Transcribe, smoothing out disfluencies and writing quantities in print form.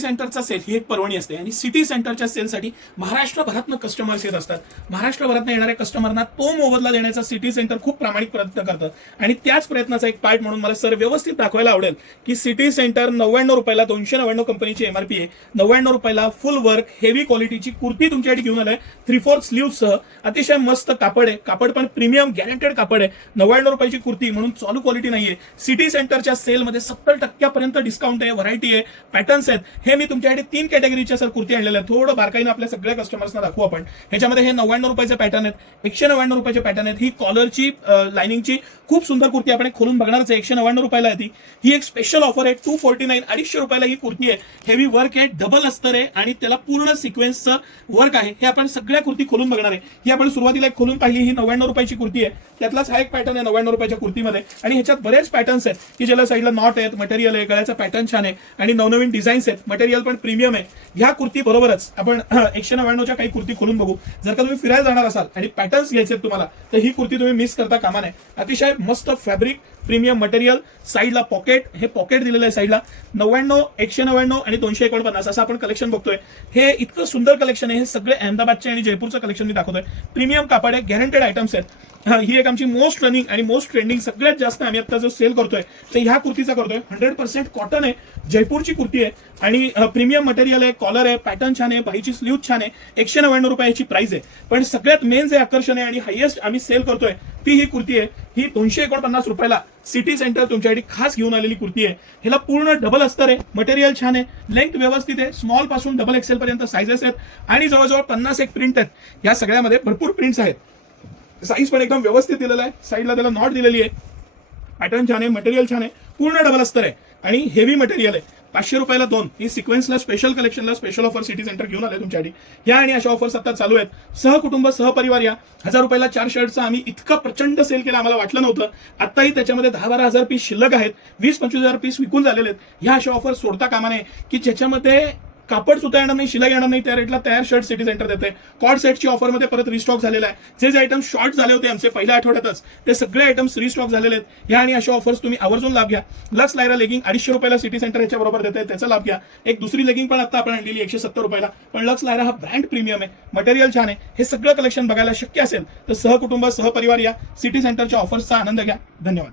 सेंटरचा सेल ही एक पर्वणी असते आणि सिटी सेंटरच्या सेलसाठी महाराष्ट्रभरातनं कस्टमर्स येत असतात. महाराष्ट्रभरातनं येणाऱ्या कस्टमरना तो मोबदला देण्याचा सिटी सेंटर खूप प्रामाणिक प्रयत्न करतं आणि त्याच प्रयत्नाचा एक पार्ट म्हणून मला सर व्यवस्थित दाखवायला आवडेल की सिटी सेंटर 99 रुपयाला 299 कंपनीची एमआरपी आहे. 99 रुपयाला फुल वर्क हेवी क्वालिटीची कुर्ती तुमच्यासाठी घेऊन आलाय 3/4 स्लीव्हसह. अतिशय मस्त कापड आहे, कापड पण प्रीमियम गॅरंटेड कापड आहे. 99 रुपयाची कुर्ती म्हणून चालू क्वालिटी नाहीये. सिटी सेंटरच्या सेलमध्ये 70% डिस्काउंट आहे, व्हरायटी आहे, पॅटर्न्स आहेत. हे मी तुमच्यासाठी 3 कॅटेगरीच्या सर कुर्ती आणलेल्या आहेत. थोडं बारकाईने आपल्या सगळ्या कस्टमर्सना दाखवू आपण. ह्याच्यामध्ये हे 99 रुपयाचे पॅटर्न आहेत, 199 रुपयाचे पॅटर्न आहेत. ही कॉलरची लाइनिंगची खूप सुंदर कुर्ती आपण खोलून बघणारच आहे. 199 रुपयाला आहे ती. ही एक स्पेशल ऑफर आहे. 249 250 रुपयाला ही कुर्ती आहे. हेवी वर्क आहे, डबल अस्तर आहे आणि त्याला पूर्ण सिक्वेन्सचं वर्क आहे. हे आपण सगळ्या कुर्ती खोलून बघणार आहे. ही आपण सुरुवातीला एक खोलून पाहिली. ही 99 रुपयाची कुर्ती आहे. त्यातलाच हा एक पॅटर्न आहे 99 रुपयाच्या कुर्तीमध्ये आणि ह्याच्यात बरेच पॅटर्न्स आहेत की ज्याला साईडला नॉट आहेत, मटेरियल आहे, गळ्याचा पॅटर्न छान आहे आणि नवनवीन डिझाईन्स आहेत. मटेरियल पण प्रीमियम आहे. ह्या कुर्ती बरोबरच आपण 199च्या काही कुर्ती खोलून बघू. जर का तुम्ही फिरायला जाणार असाल आणि पॅटर्न्स घ्यायचे तुम्हाला तर ही कुर्ती तुम्ही मिस करता कामा नये. अतिशय मस्त फॅब्रिक, प्रीमियम मटेरियल, साईडला पॉकेट, हे पॉकेट दिलेलं आहे साईडला. 99, 199 आणि 249 असं आपण कलेक्शन बघतोय. हे इतकं सुंदर कलेक्शन आहे. हे सगळे अहमदाबादचे आणि जयपूरचं कलेक्शन मी दाखवतोय. प्रीमियम कापड आहे, गॅरंटेड आयटम्स आहेत. ही एक आमची मोस्ट रनिंग आणि मोस्ट ट्रेंडिंग सगळ्यात जास्त आम्ही आता जो सेल करतोय ते ह्या कुर्तीचा करतोय. 100% कॉटन आहे, जयपूरची कुर्ती आहे आणि प्रीमियम मटेरियल आहे, कॉलर आहे, पॅटर्न छान आहे, बाईची स्लीव छान आहे. 199 रुपयाची प्राइस आहे. पण सगळ्यात मेन जे आकर्षण आहे आणि हायेस्ट आम्ही सेल करतोय ती ही कुर्ती आहे. ही 249 रुपयाला सिटी सेंटर तुमच्यासाठी खास घेऊन आलेली कुर्ती आहे. ह्याला पूर्ण डबल अस्तर आहे, मटेरियल छान आहे, लेंथ व्यवस्थित आहे, स्मॉल पासून डबल एक्सेल पर्यंत साईजेस आहेत आणि जवळजवळ 50 एक प्रिंट आहेत. या सगळ्यामध्ये भरपूर प्रिंट्स आहेत. साईज पण एकदम व्यवस्थित दिलेला आहे. साईडला त्याला नॉट दिलेली आहे. पॅटर्न छान आहे, मटेरियल छान आहे, पूर्ण डबल अस्तर आहे आणि हेवी मटेरियल आहे. 500 रुपयाला 2. ही सिक्वेन्सला स्पेशल कलेक्शनला स्पेशल ऑफर सिटी सेंटर घेऊन आले तुमच्यासाठी. या आणि अशा ऑफर्स आता चालू आहेत. सहकुटुंब सहपरिवार या. 1000 रुपयाला 4 शर्टचा आम्ही इतकं प्रचंड सेल केला आम्हाला वाटलं नव्हतं. आताही त्याच्यामध्ये 10-12 हजार पीस शिल्लक आहेत. 20-25 हजार पीस विकून झालेले आहेत. ह्या अशा ऑफर सोडता कामा नये की ज्याच्यामध्ये कापड सुद्धा येणार नाही, शिलाई येणार नाही, त्या रेटला तयार शर्ट सिटी सेंटर देते. कॉड सेटची ऑफरमध्ये परत रिस्टॉक झालेला आहे. जे आयटम शॉर्ट झाले होते आमचे पहिल्या आठवड्यातच ते सगळे आयटम्स रिस्टॉक झालेले आहेत. ह्या आणि अशा ऑफर्स तुम्ही आवर्जून लाभ घ्या. लक्स लायरा लेगिंग 250 रुपयाला सिटी सेंटर याच्या बरोबर देते, त्याचा लाभ घ्या. एक दुसरी लेगिंग पण आता आपण आणलेली 170 रुपयाला. पण लक्स लायरा हा ब्रँड प्रीमियम आहे, मटेरियल छान आहे. हे सगळं कलेक्शन बघायला शक्य असेल तर सहकुटुंब सहपरिवार या. सिटी सेंटरच्या ऑफर्सचा आनंद घ्या. धन्यवाद.